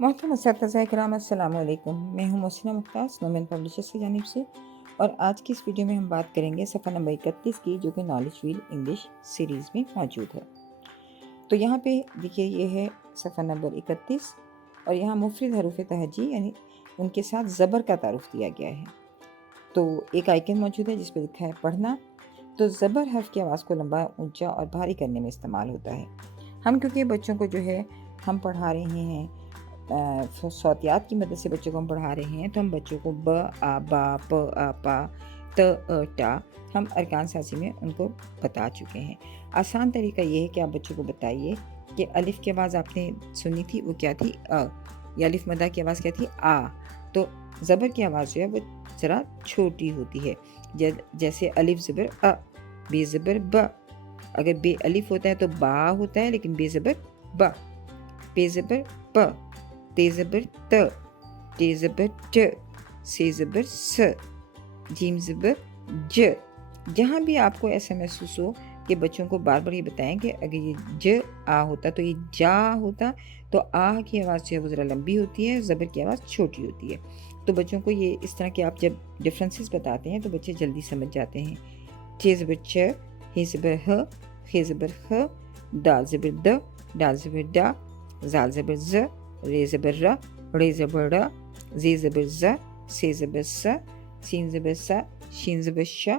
मोहतरम असातिज़ा किराम अस्सलाम वालेकुम। मैं हूँ मोहसिना मुख्तार स्नोमैन पब्लिशर्स की जानिब से, और आज की इस वीडियो में हम बात करेंगे सफ़ा नंबर 31 की, जो कि नॉलेज व्हील इंग्लिश सीरीज़ में मौजूद है। तो यहाँ पे देखिए, ये है सफ़ा नंबर 31 और यहाँ मुफ़रद हरूफ़ तहजी यानी उनके साथ ज़बर का तारुफ़ दिया गया है। तो एक आइकन मौजूद है जिस पर लिखा है पढ़ना। तो ज़बर हर्फ की आवाज़ को लंबा, ऊंचा और भारी करने में इस्तेमाल होता है। हम क्योंकि बच्चों को जो है हम पढ़ा रहे हैं, सौतियात की मदद से बच्चों को हम पढ़ा रहे हैं, तो हम बच्चों को ब आ बा प आ पा त अ टा हम अरकान साज़ी में उनको बता चुके हैं। आसान तरीका ये है कि आप बच्चों को बताइए कि अलिफ़ की आवाज़ आपने सुनी थी वो क्या थी, अ, या अलिफ़ मदा की आवाज़ क्या थी, आ। तो ज़बर की आवाज़ जो है वो ज़रा छोटी होती है, जैसे अलिफ़ ज़बर अ, बे ज़बर ब। अगर बे अलिफ़ होता है तो बा होता है, लेकिन बे ज़बर ब, पे ज़बर प, ते ज़बर त, टे ज़बर ट, से ज़बर स, जीम ज़बर ज। जहाँ भी आपको ऐसा महसूस हो कि बच्चों को बार बार ये बताएं कि अगर ये ज आ होता तो ये जा होता, तो आ की आवाज़ जो है वो ज़रा लंबी होती है, ज़बर की आवाज़ छोटी होती है। तो बच्चों को ये इस तरह के आप जब डिफरेंसेस बताते हैं तो बच्चे जल्दी समझ जाते हैं। चे ज़बर च, हे ज़बर ह, खे ज़बर ह, दाल ज़बर द, डाल ज़बर डा, ज़ाल ज़बर ज़, रे ज़बर र, रे ज़बर र, ज़े ज़बर ज़, से ज़बर स, सीन ज़बर स, शीन ज़बर श,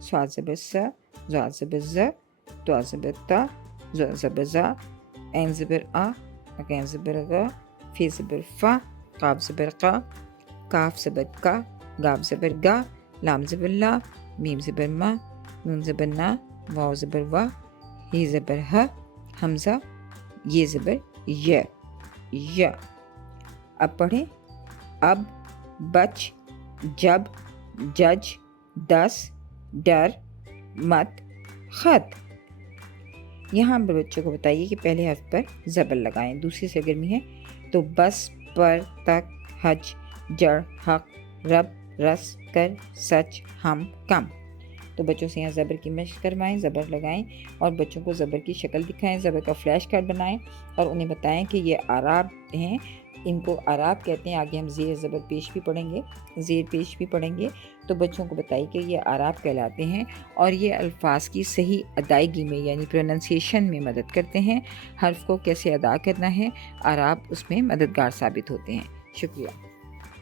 स्वाद ज़बर स, ज़ाल ज़बर ज़, त्वा ज़बर ता, ज़ ज़बर ज़ा, ऐन ज़बर आ, गैन ज़बर ग, फे ज़बर फ़ा, काफ ज़बर क़ा, काफ ज़बर का, गाफ ज़बर गा, लाम ज़बर ला, मीम ज़बर मा, नून ज़बर ना, वाव ज़बर वा, ही ज़बर ह, हमज़ा, ये ज़बर य, य। अब पढ़ें। अब, बच, जब, जज, दस, डर, मत, खत। यहाँ पर बच्चों को बताइए कि पहले हर्फ पर ज़बर लगाएं। दूसरी सरगर्मी है तो बस, पर, तक, हज, जड़, हक, रब, रस, कर, सच, हम, कम। तो बच्चों से यहाँ ज़बर की मशक करवाएं, ज़बर लगाएं और बच्चों को ज़बर की शक्ल दिखाएं, ज़बर का फ्लैश कार्ड बनाएं और उन्हें बताएं कि ये आराब हैं, इनको आराब कहते हैं। आगे हम ज़ेर ज़बर पेश भी पढ़ेंगे, ज़ेर पेश भी पढ़ेंगे। तो बच्चों को बताइए कि ये आराब कहलाते हैं और ये अल्फाज की सही अदायगी में यानी प्रोनंसिएशन में मदद करते हैं। हर्फ को कैसे अदा करना है, आराब उसमें मददगार साबित होते हैं। शुक्रिया।